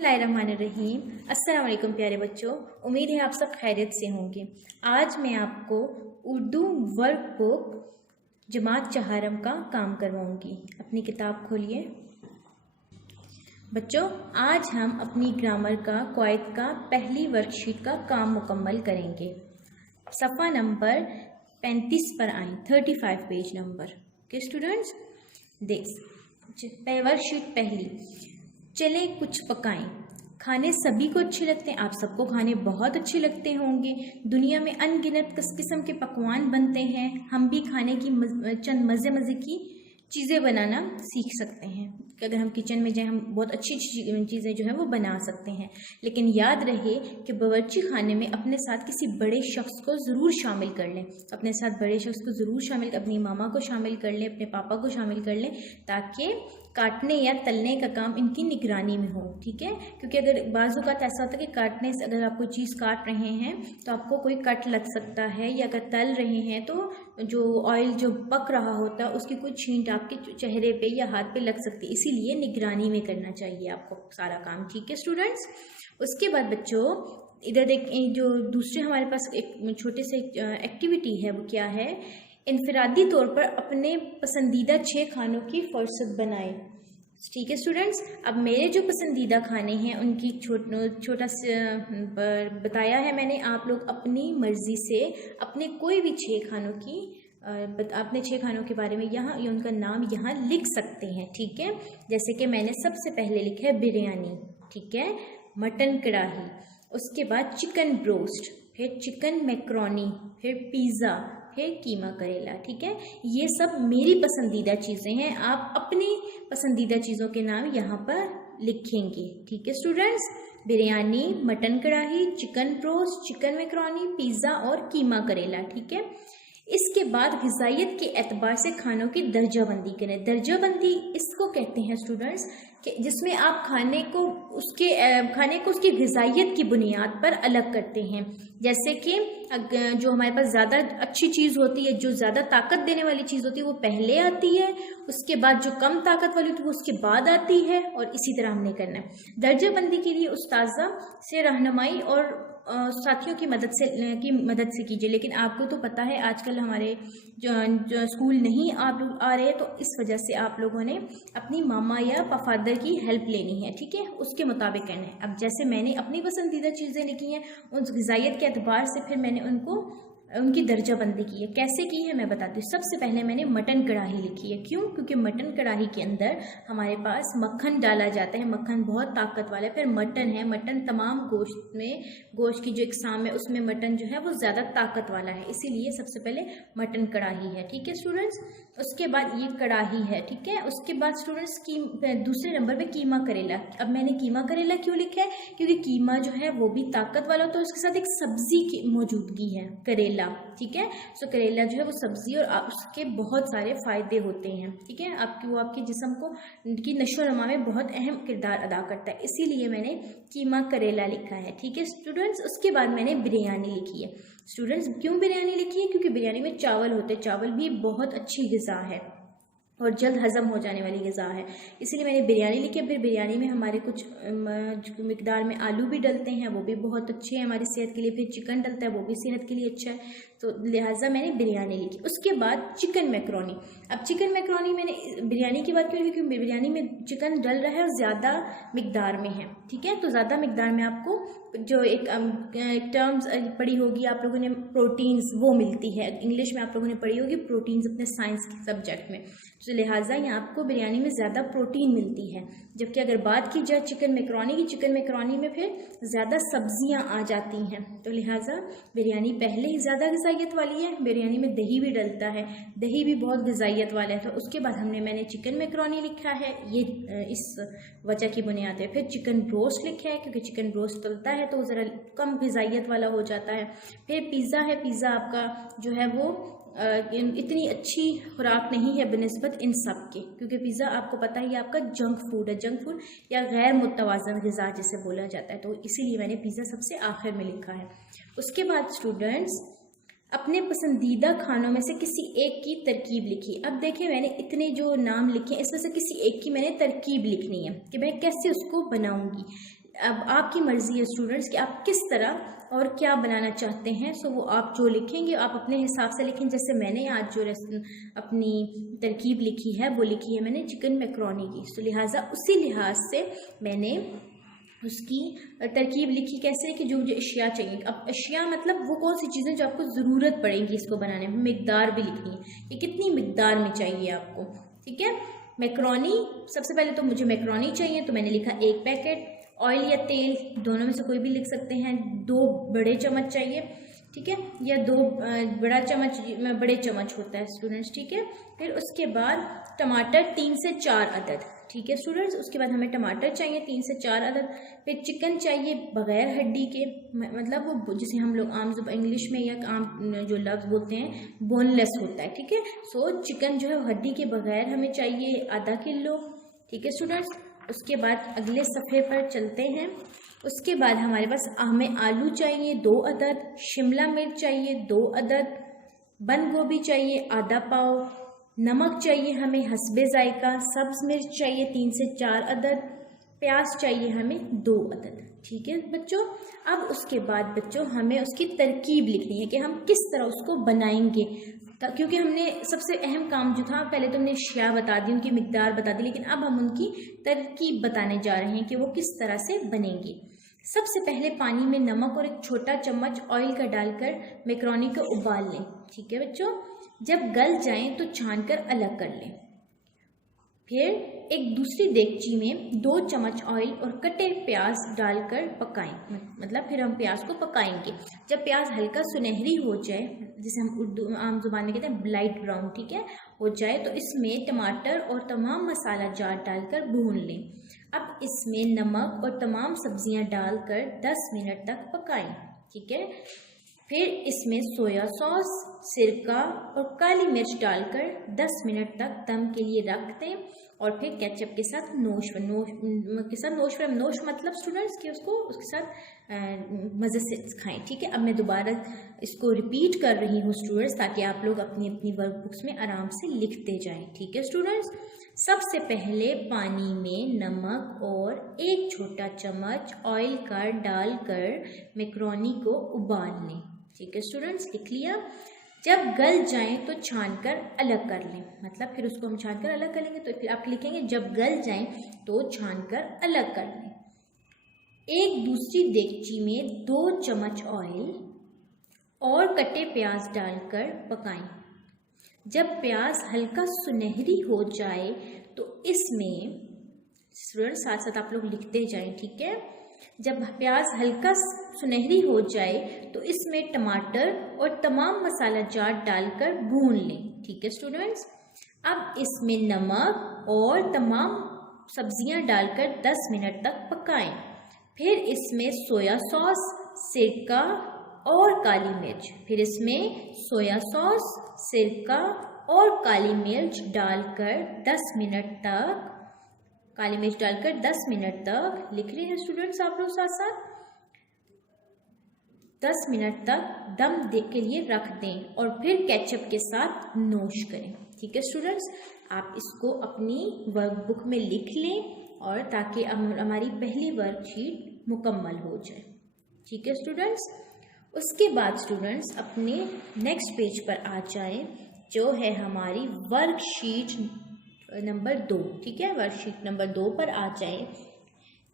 बिस्मिल्लाहिर्रहमानिर्रहीम। अस्सलाम वालेकुम प्यारे बच्चों, उम्मीद है आप सब खैरियत से होंगे। आज मैं आपको उर्दू वर्कबुक जमात चहारम का काम करवाऊंगी। अपनी किताब खोलिए बच्चों। आज हम अपनी ग्रामर का क्वाइट का पहली वर्कशीट का काम मुकम्मल करेंगे। सफ़ा नंबर 35 पर आएँ, 35 पेज नंबर के स्टूडेंट्स। वर्कशीट पहली, चले कुछ पकाएं। खाने सभी को अच्छे लगते हैं, आप सबको खाने बहुत अच्छे लगते होंगे। दुनिया में अनगिनत किस्म के पकवान बनते हैं। हम भी खाने की चंद मज़े की चीज़ें बनाना सीख सकते हैं। अगर हम किचन में जाएं, हम बहुत अच्छी चीज़ें जो है वो बना सकते हैं। लेकिन याद रहे कि बावर्ची खाने में अपने साथ किसी बड़े शख्स को ज़रूर शामिल कर लें। अपने साथ बड़े शख्स को ज़रूर शामिल, अपनी मामा को शामिल कर लें, अपने पापा को शामिल कर लें, ताकि काटने या तलने का काम इनकी निगरानी में हो। ठीक है, क्योंकि अगर बाज़ औक़ात ऐसा होता है कि काटने से, अगर आप कोई चीज़ काट रहे हैं तो आपको कोई कट लग सकता है, या अगर तल रहे हैं तो जो ऑयल जो पक रहा होता है उसकी कोई छींट आपके चेहरे पे या हाथ पे लग सकती है। इसीलिए निगरानी में करना चाहिए आपको सारा काम। ठीक है स्टूडेंट्स। उसके बाद बच्चों इधर देखें, जो दूसरे हमारे पास एक छोटे से एक्टिविटी है वो क्या है, इनफरादी तौर पर अपने पसंदीदा 6 खानों की फहरिस्त बनाएं। ठीक है स्टूडेंट्स। अब मेरे जो पसंदीदा खाने हैं उनकी छोटा सा बताया है मैंने। आप लोग अपनी मर्ज़ी से अपने कोई भी 6 खानों की अपने 6 खानों के बारे में यहाँ उनका नाम यहाँ लिख सकते हैं। ठीक है, जैसे कि मैंने सबसे पहले लिखा है बिरयानी, ठीक है, मटन कढ़ाई, उसके बाद चिकन ब्रोस्ट, फिर चिकन मैक्रोनी, फिर पिज़्ज़ा, फिर कीमा करेला। ठीक है, ये सब मेरी पसंदीदा चीज़ें हैं। आप अपनी पसंदीदा चीज़ों के नाम यहाँ पर लिखेंगे। ठीक है स्टूडेंट्स। बिरयानी, मटन कढ़ाई, chicken broast, chicken macaroni, pizza और कीमा करेला। ठीक है। इसके बाद ग़िज़ाइयत के एतबार से खानों की दर्जाबंदी करें। दर्जाबंदी इसको कहते हैं स्टूडेंट्स कि जिसमें आप खाने को उसकी ग़िज़ाइयत की बुनियाद पर अलग करते हैं। जैसे कि जो हमारे पास ज़्यादा अच्छी चीज़ होती है, जो ज़्यादा ताकत देने वाली चीज़ होती है वो पहले आती है, उसके बाद जो कम ताकत वाली होती है वो उसके बाद आती है, और इसी तरह हमने करना है। दर्जाबंदी के लिए उस्ताज़ा से रहनुमाई और साथियों की मदद से कीजिए। लेकिन आपको तो पता है आजकल हमारे जो स्कूल नहीं आ रहे, तो इस वजह से आप लोगों ने अपनी मामा या फादर की हेल्प लेनी है। ठीक है, उसके मुताबिक करना है। अब जैसे मैंने अपनी पसंदीदा चीज़ें लिखी हैं, उस ग़िज़ाइयत के एतबार से फिर मैंने उनकी दर्जाबंदी की है। कैसे की है मैं बताती हूँ। सबसे पहले मैंने मटन कढ़ाई लिखी है। क्यों? क्योंकि मटन कढ़ाई के अंदर हमारे पास मक्खन डाला जाता है। मक्खन बहुत ताकत वाला है। फिर मटन है, मटन तमाम गोश्त की जो इकसाम है उसमें मटन जो है वो ज़्यादा ताकत वाला है, इसीलिए सबसे पहले मटन कढ़ाई है। ठीक है स्टूडेंट्स। उसके बाद ये कढ़ाई है। ठीक है। उसके बाद स्टूडेंट्स दूसरे नंबर पे कीमा करेला। अब मैंने कीमा करेला क्यों लिखा है? क्योंकि कीमा जो है वो भी ताकत वाला होता है, उसके साथ एक सब्जी की मौजूदगी है, करेला। ठीक है। सो करेला जो है वो सब्जी और उसके बहुत सारे फायदे होते हैं। ठीक है, आपके जिस्म को की नशोनमा में बहुत अहम किरदार अदा करता है, इसीलिए मैंने कीमा करेला लिखा है। ठीक है स्टूडेंट्स। उसके बाद मैंने बिरयानी लिखी है। स्टूडेंट्स क्यों बिरयानी लिखी है? क्योंकि बिरयानी में चावल होते हैं। चावल भी बहुत अच्छी ग़िज़ा है और जल्द हज़म हो जाने वाली ग़िज़ा है, इसीलिए मैंने बिरयानी लिखी है। फिर बिरयानी में हमारे कुछ मिकदार में आलू भी डलते हैं, वो भी बहुत अच्छे हैं हमारी सेहत के लिए। फिर चिकन डलता है, वो भी सेहत के लिए अच्छा है, तो लिहाजा मैंने बिरयानी लिखी। उसके बाद चिकन मैक्रोनी। अब चिकन मैक्रोनी मैंने बिरयानी की बात क्यों लिखी? क्योंकि बिरयानी में चिकन डल रहा है और ज़्यादा मिकदार में है। ठीक है, तो ज़्यादा मिकदार में आपको जो एक टर्म्स पढ़ी होगी आप लोगों ने, प्रोटीन्स, वो मिलती है। इंग्लिश में आप लोगों ने पढ़ी होगी प्रोटीन्स अपने साइंस के सब्जेक्ट में, तो लिहाजा यहाँ आपको बिरयानी में ज़्यादा प्रोटीन मिलती है। जबकि अगर बात की जाए चिकन मैक्रोनी की, चिकन मैक्रोनी में फिर ज़्यादा सब्जियाँ आ जाती हैं, तो लिहाजा बिरयानी पहले ही ज़्यादा ग़िज़ाइयत वाली है। बिरयानी में दही भी डलता है, दही भी बहुत ग़िज़ाइयत वाला है। तो उसके बाद मैंने चिकन मैक्रोनी लिखा है, ये इस वजह की बुनियाद है। फिर चिकन ब्रोस्ट लिखा है, क्योंकि चिकन ब्रोस्ट तलता है तो ज़रा कम ग़िज़ाइयत वाला हो जाता है। फिर पिज़्ज़ा है। पिज़्ज़ा आपका जो है वो इतनी अच्छी खुराक नहीं है बनिस्बत इन सब के, क्योंकि पिज़्ज़ा आपको पता ही आपका जंक फूड है, जंक फूड या गैर मुतवाज़न ग़िज़ा जिसे बोला जाता है, तो इसीलिए मैंने पिज़्ज़ा सबसे आखिर में लिखा है। उसके बाद स्टूडेंट्स अपने पसंदीदा खानों में से किसी एक की तरकीब लिखी। अब देखिए मैंने इतने जो नाम लिखे इसमें से किसी एक की मैंने तरकीब लिखनी है कि मैं कैसे उसको बनाऊंगी। अब आपकी मर्ज़ी है स्टूडेंट्स कि आप किस तरह और क्या बनाना चाहते हैं। सो वो आप जो लिखेंगे आप अपने हिसाब से लिखें। जैसे मैंने आज जो अपनी तरकीब लिखी है वो लिखी है मैंने चिकन मैकरोनी की, सो लिहाजा उसी लिहाज से मैंने उसकी तरकीब लिखी। कैसे कि जो मुझे अशिया चाहिए। अब अशिया मतलब वो कौन सी चीज़ें जो आपको ज़रूरत पड़ेगी इसको बनाने में। मिकदार भी लिखनी है कि कितनी मिकदार में चाहिए आपको, ठीक है। मैकरोनी, सबसे पहले तो मुझे मैकरोनी चाहिए, तो मैंने लिखा 1 पैकेट। ऑयल या तेल दोनों में से कोई भी लिख सकते हैं। 2 बड़े चम्मच चाहिए, ठीक है, या 2 बड़ा चम्मच बड़े चम्मच होता है स्टूडेंट्स, ठीक है। फिर उसके बाद टमाटर 3 से 4 अदद, ठीक है स्टूडेंट्स। उसके बाद हमें टमाटर चाहिए 3 से 4 अदद। फिर चिकन चाहिए बग़ैर हड्डी के, मतलब वो जिसे हम लोग आम इंग्लिश में या आम जो लफ्ज़ बोलते हैं बोनलेस होता है, ठीक है। सो चिकन जो है हड्डी के बग़ैर हमें चाहिए आधा किलो, ठीक है स्टूडेंट्स। उसके बाद अगले सफ़े पर चलते हैं। उसके बाद हमारे पास हमें आलू चाहिए 2 अदद, शिमला मिर्च चाहिए 2 अदद, बंद गोभी चाहिए आधा पाव, नमक चाहिए हमें हस्बे जायका, सब्ज़ मिर्च चाहिए 3 से 4 अदद, प्याज चाहिए हमें 2 अदद, ठीक है बच्चों। अब उसके बाद बच्चों हमें उसकी तरकीब लिखनी है कि हम किस तरह उसको बनाएंगे, क्योंकि हमने सबसे अहम काम जो था पहले तो हमने अशिया बता दी, उनकी मिकदार बता दी, लेकिन अब हम उनकी तरकीब बताने जा रहे हैं कि वो किस तरह से बनेंगे। सबसे पहले पानी में नमक और 1 छोटा चम्मच ऑयल का डालकर मैकरोनी को उबाल लें, ठीक है बच्चों। जब गल जाएं तो छानकर अलग कर लें। फिर एक दूसरी देगची में 2 चम्मच ऑयल और कटे प्याज डालकर पकाएं, मतलब फिर हम प्याज को पकाएंगे। जब प्याज हल्का सुनहरी हो जाए, जिसे हम उर्दू आम जुबान में कहते हैं लाइट ब्राउन, ठीक है, हो जाए, तो इसमें टमाटर और तमाम मसाला जार डालकर भून लें। अब इसमें नमक और तमाम सब्जियां डालकर 10 मिनट तक पकाएं, ठीक है। फिर इसमें सोया सॉस, सिरका और काली मिर्च डालकर 10 मिनट तक दम के लिए रख दें और फिर केचप के साथ नोश मतलब स्टूडेंट्स कि उसके साथ मज़े से खाएं, ठीक है। अब मैं दोबारा इसको रिपीट कर रही हूँ स्टूडेंट्स, ताकि आप लोग अपनी अपनी वर्कबुक्स में आराम से लिखते जाएं, ठीक है स्टूडेंट्स। सबसे पहले पानी में नमक और 1 छोटा चम्मच ऑयल का डालकर मैकरोनी को उबाल लें, ठीक है स्टूडेंट्स, लिख लिया। जब गल जाएं तो छानकर अलग कर लें, मतलब फिर उसको हम छानकर अलग कर लेंगे, तो फिर आप लिखेंगे जब गल जाएं तो छानकर अलग कर लें। एक दूसरी देगची में 2 चम्मच ऑयल और कटे प्याज डालकर पकाएं। जब प्याज हल्का सुनहरी हो जाए तो इसमें स्टूडेंट्स साथ साथ आप लोग लिखते जाएं, ठीक है। जब प्याज हल्का सुनहरी हो जाए तो इसमें टमाटर और तमाम मसाला जार डालकर भून लें, ठीक है स्टूडेंट्स। अब इसमें नमक और तमाम सब्जियां डालकर 10 मिनट तक पकाएं। फिर इसमें सोया सॉस, सिरका और काली मिर्च, फिर इसमें सोया सॉस, सिरका और काली मिर्च डालकर 10 मिनट तक काली मिर्च डालकर 10 मिनट तक लिख रहे हैं स्टूडेंट्स आप लोग साथ साथ 10 मिनट तक दम दे के लिए रख दें और फिर केचप के साथ नोश करें, ठीक है स्टूडेंट्स। आप इसको अपनी वर्कबुक में लिख लें और ताकि हमारी पहली वर्कशीट मुकम्मल हो जाए, ठीक है स्टूडेंट्स। उसके बाद स्टूडेंट्स अपने नेक्स्ट पेज पर आ जाएं, जो है हमारी वर्कशीट नंबर 2, ठीक है। वर्कशीट नंबर 2 पर आ जाए।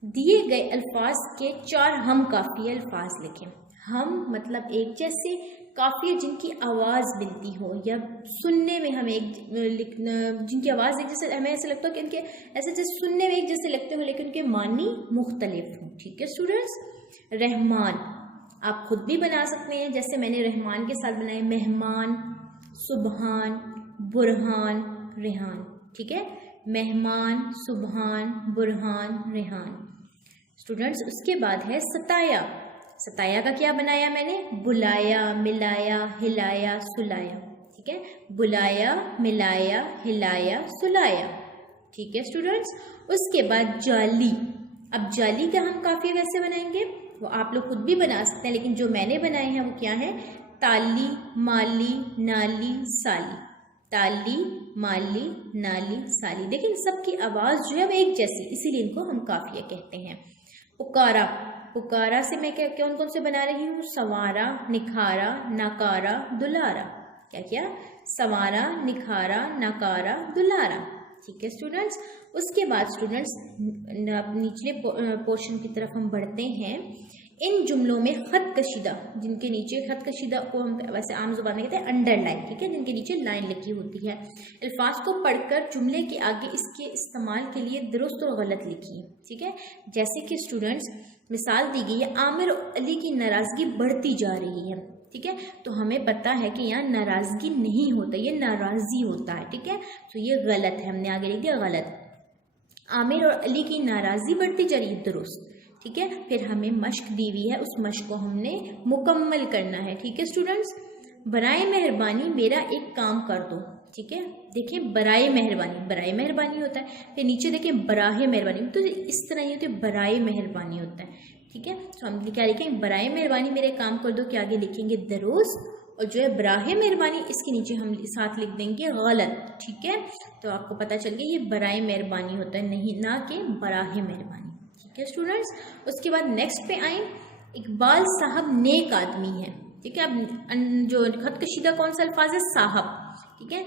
दिए गए अल्फाज के 4 हम काफ़ी अल्फाज लिखें। हम मतलब एक जैसे, काफ़ी जिनकी आवाज़ मिलती हो या सुनने में हमें जिनकी आवाज़ एक जैसे, हमें ऐसा लगता है कि इनके ऐसे जैसे सुनने में एक जैसे लगते हो लेकिन उनके मानी मुख्तलिफ हों, ठीक है स्टूडेंट्स। रहमान आप खुद भी बना सकते हैं, जैसे मैंने रहमान के साथ बनाए मेहमान, सुबहान, बुरहान, रेहान, ठीक है। मेहमान, सुबहान, बुरहान, रेहान स्टूडेंट्स। उसके बाद है सताया। सताया का क्या बनाया मैंने, बुलाया, मिलाया, हिलाया, सुलाया, ठीक है। बुलाया, मिलाया, हिलाया, सुलाया, ठीक है स्टूडेंट्स। उसके बाद जाली। अब जाली का हम काफ़ी वैसे बनाएंगे, वो आप लोग खुद भी बना सकते हैं, लेकिन जो मैंने बनाए हैं वो क्या है, ताली, माली, नाली, साली। ताली, माली, नाली, साली। देखिए सबकी आवाज़ जो है वो एक जैसी, इसीलिए इनको हम काफिया कहते हैं। उकारा, उकारा से मैं क्या कौन कौन से बना रही हूँ? संवारा, निखारा, नकारा, दुलारा। क्या क्या? संवारा, निखारा, नकारा, दुलारा। ठीक है स्टूडेंट्स। उसके बाद स्टूडेंट्स निचले पोर्शन की तरफ हम बढ़ते हैं। इन जुमलों में खत कशीदा, जिनके नीचे खत कशीदा को हम वैसे आम जुबान में कहते हैं अंडरलाइन, ठीक है, जिनके नीचे लाइन लिखी होती है, अल्फाज को पढ़कर जुमले के आगे इसके इस्तेमाल के लिए दुरुस्त और गलत लिखिए। ठीक है, जैसे कि स्टूडेंट्स मिसाल दी गई है, आमिर और अली की नाराज़गी बढ़ती जा रही है। ठीक है, तो हमें पता है कि यहाँ नाराज़गी नहीं होता, ये नाराज़ी होता है। ठीक है, तो ये गलत है, हमने आगे लिख दिया गलत। आमिर और अली की नाराज़गी बढ़ती जा रही है, दुरुस्त। ठीक है, फिर हमें मश्क दी हुई है, उस मश्क को हमने मुकम्मल करना है। ठीक है स्टूडेंट्स, बराए मेहरबानी मेरा एक काम कर दो। ठीक है, देखिए बराए मेहरबानी होता है, फिर नीचे देखिए बराहे मेहरबानी, तो इस तरह ये होती है, बराए मेहरबानी होता है। ठीक है, तो हम क्या लिखेंगे? बराए मेहरबानी मेरे काम कर दो, के आगे लिखेंगे दुरुस्त, और जो है बराहे मेहरबानी इसके नीचे हम साथ लिख देंगे गलत। ठीक है, तो आपको पता चल गया ये बराए मेहरबानी होता है, नहीं ना कि बराहे मेहरबानी। ठीक है स्टूडेंट्स, उसके बाद नेक्स्ट पे आए, इकबाल साहब नेक आदमी है। ठीक है, अब जो खत कशीदा कौन सा अल्फाज है? साहब। ठीक है,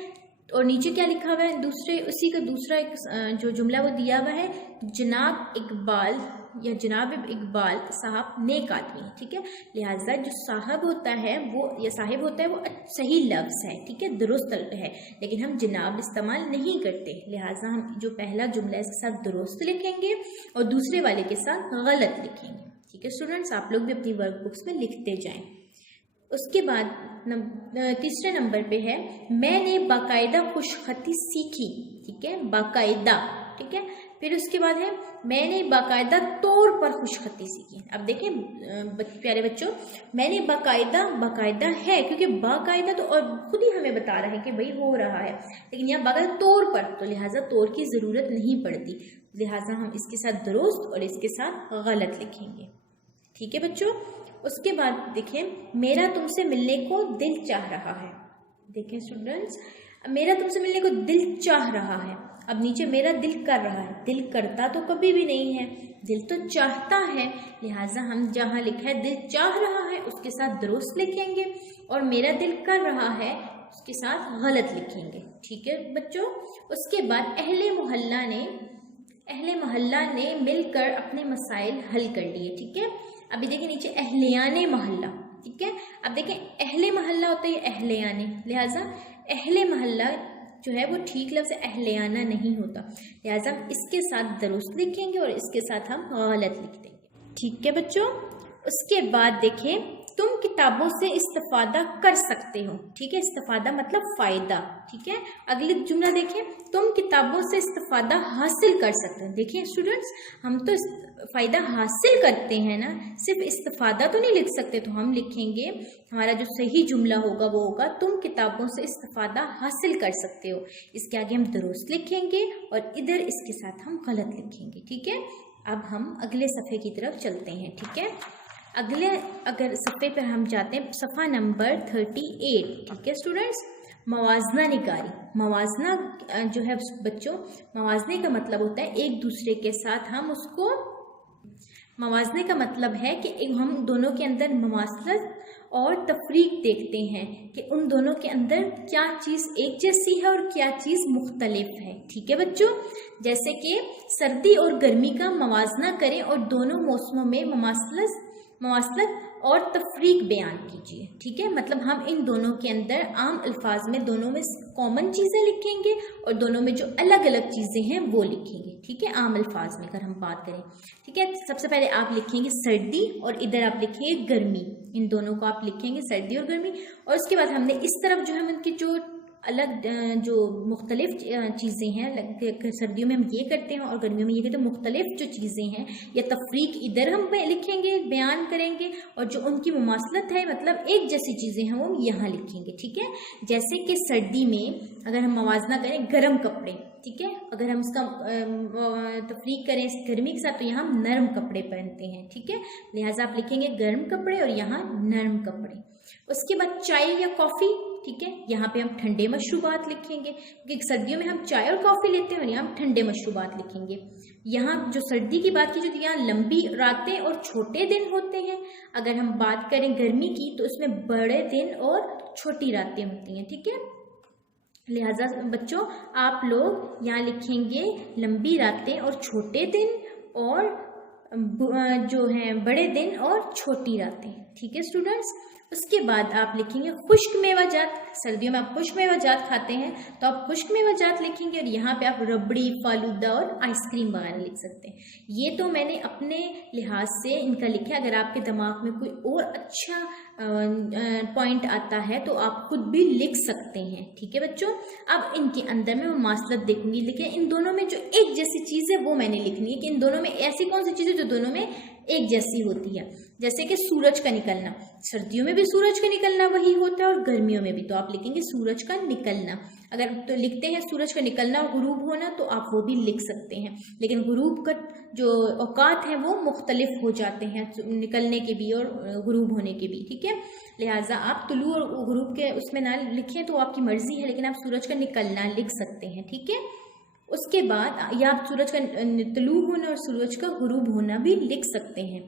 और नीचे क्या लिखा हुआ है? उसी का दूसरा एक जो जुमला वो दिया हुआ है, जनाब इकबाल या जनाब इकबाल साहब नेक आदमी है। ठीक है, लिहाजा जो साहब होता है वो या साहिब होता है वो सही लफ्ज़ है। ठीक है, दुरुस्त है, लेकिन हम जनाब इस्तेमाल नहीं करते, लिहाजा हम जो पहला जुमला है इसके साथ दुरुस्त लिखेंगे और दूसरे वाले के साथ गलत लिखेंगे। ठीक है स्टूडेंट्स, आप लोग भी अपनी वर्कबुक्स में लिखते जाएं। उसके बाद तीसरे नंबर पे है, मैंने बाकायदा खुशखती सीखी। ठीक है, बाकायदा। ठीक है, फिर उसके बाद है, मैंने बाकायदा तौर पर खुशखती सीखी। अब देखें प्यारे बच्चों, मैंने बाकायदा है, क्योंकि बाकायदा तो और खुद ही हमें बता रहा है कि भाई हो रहा है, लेकिन यहाँ बाकायदा तौर पर, तो लिहाजा तौर की ज़रूरत नहीं पड़ती, लिहाजा हम इसके साथ दुरुस्त और इसके साथ गलत लिखेंगे। ठीक है बच्चों, उसके बाद देखें, मेरा तुमसे मिलने को दिल चाह रहा है। देखें स्टूडेंट्स, मेरा तुमसे मिलने को दिल चाह रहा है, अब नीचे मेरा दिल कर रहा है, दिल करता तो कभी भी नहीं है, दिल तो चाहता है, लिहाजा हम जहाँ लिखा है दिल चाह रहा है उसके साथ दुरुस्त लिखेंगे, और मेरा दिल कर रहा है उसके साथ गलत लिखेंगे। ठीक है बच्चों, उसके बाद अहले मोहल्ला ने मिलकर अपने मसाइल हल कर लिए। ठीक है, अभी देखिए नीचे अहलियाने मोहल्ला। ठीक है, अब देखें अहले मोहल्ला होता है अहलियाने, लिहाजा अहले मोहल्ला जो है वो ठीक लफ्ज़ अहलियाना नहीं होता, लिहाजा हम इसके साथ दुरुस्त लिखेंगे और इसके साथ हम गलत लिख देंगे। ठीक है बच्चों, उसके बाद देखें, तुम किताबों से इस्तिफादा कर सकते हो। ठीक है, इस्तिफादा मतलब फ़ायदा। ठीक है, अगली जुमला देखें, तुम किताबों से इस्तिफादा हासिल कर सकते हो। देखिए स्टूडेंट्स, हम तो फ़ायदा हासिल करते हैं ना, सिर्फ इस्तिफादा तो नहीं लिख सकते, तो हम लिखेंगे, हमारा जो सही जुमला होगा वो होगा, तुम किताबों से इस्तिफादा हासिल कर सकते हो। इसके आगे हम दुरुस्त लिखेंगे और इधर इसके साथ हम गलत लिखेंगे। ठीक है, अब हम अगले सफ़े की तरफ चलते हैं। ठीक है, अगर सफ़े पर हम जाते हैं, सफ़ा नंबर 38। ठीक है स्टूडेंट्स, मवाजना निगारी। मवाजना जो है बच्चों, मवाजने का मतलब होता है एक दूसरे के साथ हम उसको, मवाजने का मतलब है कि हम दोनों के अंदर ममासलत और तफरीक देखते हैं कि उन दोनों के अंदर क्या चीज़ एक जैसी है और क्या चीज़ मुख्तलिफ है। ठीक है बच्चों, जैसे कि सर्दी और गर्मी का मवाजना करें और दोनों मौसमों में मवासलत और तफरीक बयान कीजिए। ठीक है, मतलब हम इन दोनों के अंदर आम अल्फाज में दोनों में कॉमन चीज़ें लिखेंगे और दोनों में जो अलग अलग चीज़ें हैं वो लिखेंगे। ठीक है, आम अल्फाज में अगर हम बात करें। ठीक है, सबसे पहले आप लिखेंगे सर्दी और इधर आप लिखेंगे गर्मी, इन दोनों को आप लिखेंगे सर्दी और गर्मी, और उसके बाद हमने इस तरफ जो है उनकी जो अलग जो मुख्तलिफ चीज़ें हैं, सर्दियों में हम ये करते हैं और गर्मियों में ये करते हैं, मुख्तलिफ जो चीज़ें हैं या तफरीक इधर हम लिखेंगे, बयान करेंगे, और जो उनकी मुमासलत है मतलब एक जैसी चीज़ें हैं वो यहाँ लिखेंगे। ठीक है, जैसे कि सर्दी में अगर हम मवाजना करें गर्म कपड़े, ठीक है, अगर हम उसका तफरीक करें गर्मी के साथ तो यहाँ हम नरम कपड़े पहनते हैं। ठीक है, लिहाजा आप लिखेंगे गर्म कपड़े और यहाँ नरम कपड़े। उसके बाद चाय या कॉफ़ी, ठीक है, यहाँ पे हम ठंडे मशरूबात लिखेंगे, क्योंकि सर्दियों में हम चाय और कॉफ़ी लेते हैं और यहाँ हम ठंडे मशरूबात लिखेंगे। यहाँ जो सर्दी की बात की जो यहाँ लंबी रातें और छोटे दिन होते हैं। अगर हम बात करें गर्मी की तो इसमें बड़े दिन और छोटी रातें होती हैं, ठीक है। लिहाजा बच्चों आप लोग यहाँ लिखेंगे लंबी रातें और छोटे दिन और जो हैं बड़े दिन और छोटी रातें, ठीक है स्टूडेंट्स। उसके बाद आप लिखेंगे खुश्क मेवाजात। सर्दियों में आप खुश्क मेवाजात खाते हैं तो आप खुश्क मेवाजात लिखेंगे और यहाँ पे आप रबड़ी, फालूदा और आइसक्रीम वगैरह लिख सकते हैं। ये तो मैंने अपने लिहाज से इनका लिखा है। अगर आपके दिमाग में कोई और अच्छा पॉइंट आता है तो आप खुद भी लिख सकते हैं, ठीक है बच्चों। अब इनके अंदर में मुमासलत देखूंगी, लेकिन इन दोनों में जो एक जैसी चीज़ है वो मैंने लिखनी है कि इन दोनों में ऐसी कौन सी चीज़ है जो दोनों में एक जैसी होती है। जैसे कि सूरज का निकलना, सर्दियों में भी सूरज का निकलना वही होता है और गर्मियों में भी, तो आप लिखेंगे सूरज का निकलना। अगर तो लिखते हैं सूरज का निकलना और गुरूब होना तो आप वो भी लिख सकते हैं, लेकिन गुरूब का जो औकात है वो मुख्तलिफ हो जाते हैं निकलने के भी और गुरूब होने के भी, ठीक है। लिहाजा आप तुलू और गुरूब के उसमें ना लिखें तो आपकी मर्जी है, लेकिन आप सूरज का निकलना लिख सकते हैं, ठीक है। उसके बाद या आप सूरज का तुलू होना और सूरज का गुरूब होना भी लिख सकते हैं।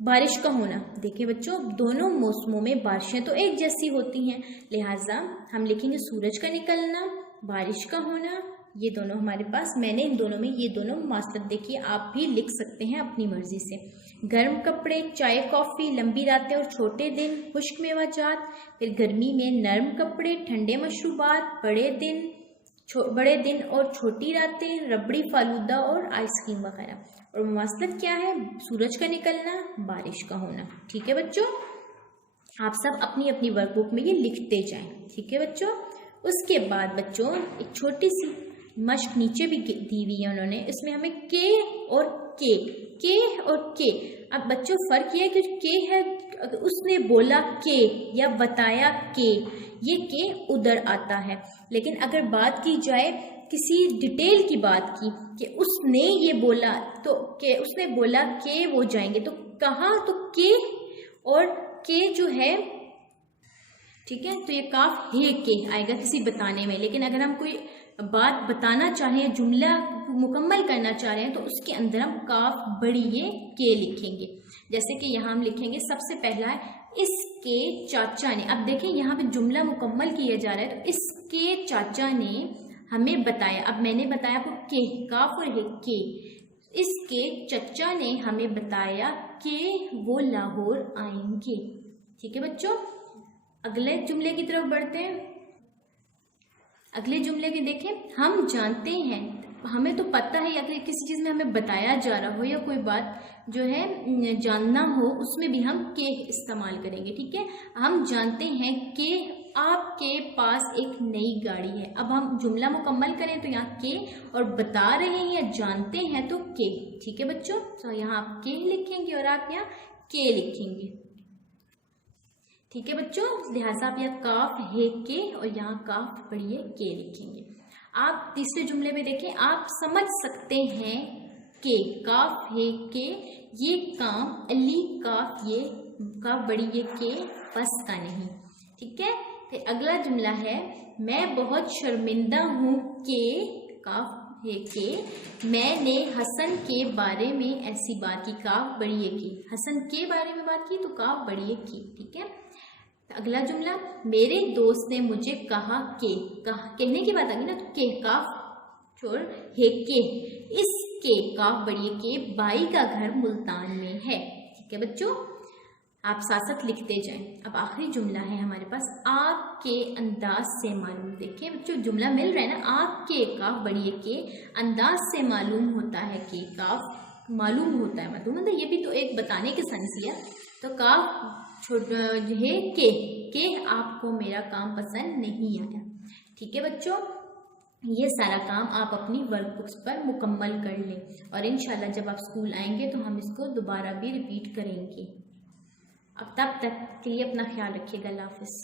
बारिश का होना, देखिए बच्चों दोनों मौसमों में बारिशें तो एक जैसी होती हैं, लिहाजा हम लिखेंगे सूरज का निकलना, बारिश का होना, ये दोनों हमारे पास, मैंने इन दोनों में ये दोनों मासलत देखिए, आप भी लिख सकते हैं अपनी मर्जी से। गर्म कपड़े, चाय कॉफ़ी, लंबी रातें और छोटे दिन, खुश्क मेवाजात। फिर गर्मी में नरम कपड़े, ठंडे मशरूबात, बड़े दिन और छोटी रातें, रबड़ी, फालूदा और आइसक्रीम वगैरह। और मुमासलत क्या है? सूरज का निकलना, बारिश का होना, ठीक है बच्चों। आप सब अपनी अपनी वर्कबुक में ये लिखते जाएं, ठीक है बच्चों। उसके बाद बच्चों एक छोटी सी मश्क नीचे भी दी हुई है उन्होंने, इसमें हमें के और के और के। अब बच्चों फर्क ये है कि के है, उसने बोला के या बताया के, ये के उधर आता है। लेकिन अगर बात की जाए किसी डिटेल की बात की कि उसने ये बोला तो के, उसने बोला के वो जाएंगे, तो कहाँ तो के और के जो है, ठीक है, तो ये काफ है के आएगा किसी बताने में। लेकिन अगर हम कोई बात बताना चाहें, जुमला मुकम्मल करना चाह रहे हैं तो उसके अंदर हम काफ बड़ी ये के लिखेंगे। जैसे कि यहाँ हम लिखेंगे सबसे पहला है इसके चाचा ने। अब देखें यहाँ पे जुमला मुकम्मल किया जा रहा है, तो इसके चाचा ने हमें बताया। अब मैंने बताया आपको के, काफ और है के। इसके चचा ने हमें बताया कि वो लाहौर आएंगे, ठीक है बच्चों। अगले जुमले की तरफ बढ़ते हैं। अगले जुमले की देखें, हम जानते हैं, हमें तो पता है, अगर किसी चीज़ में हमें बताया जा रहा हो या कोई बात जो है जानना हो, उसमें भी हम के इस्तेमाल करेंगे, ठीक है। हम जानते हैं कि आपके पास एक नई गाड़ी है। अब हम जुमला मुकम्मल करें तो यहाँ के, और बता रहे हैं या जानते हैं तो के, ठीक है बच्चों। तो यहाँ आप के लिखेंगे और आप यहाँ के लिखेंगे, ठीक है बच्चों। लिहाजा आप यहाँ काफ है के और यहाँ काफ बड़ी है के लिखेंगे। आप तीसरे जुमले में देखें, आप समझ सकते हैं कि काफ है के ये काम अली, काफ ये काफ बड़ी ये के बस का नहीं, ठीक है। फिर अगला जुमला है, मैं बहुत शर्मिंदा हूँ कि, काफ है के, मैंने हसन के बारे में ऐसी बात की, काफ बड़ी है के, हसन के बारे में बात की तो काफ बड़ी है के, ठीक है। अगला जुमला, मेरे दोस्त ने मुझे कहा कि, कहा कहने की बात आ गई ना, तो के काफ छोड़ है के, इसके काफ बड़ी है के भाई का घर मुल्तान में है, ठीक है बच्चों। आप साथ साथ लिखते जाएं। अब आखिरी जुमला है हमारे पास, आपके अंदाज से मालूम। देखिए बच्चों जुमला मिल रहा है ना, आपके काफ बड़ी है के, अंदाज से मालूम होता है कि, काफ मालूम होता है, मतलब ये भी तो एक बताने की सेंस है। तो काफ है के आपको मेरा काम पसंद नहीं आया, ठीक है बच्चों। ये सारा काम आप अपनी वर्कबुक्स पर मुकम्मल कर लें और इंशाल्लाह जब आप स्कूल आएंगे तो हम इसको दोबारा भी रिपीट करेंगे। अब तब तक के लिए अपना ख्याल रखिएगा। अल्लाह हाफ़िज़।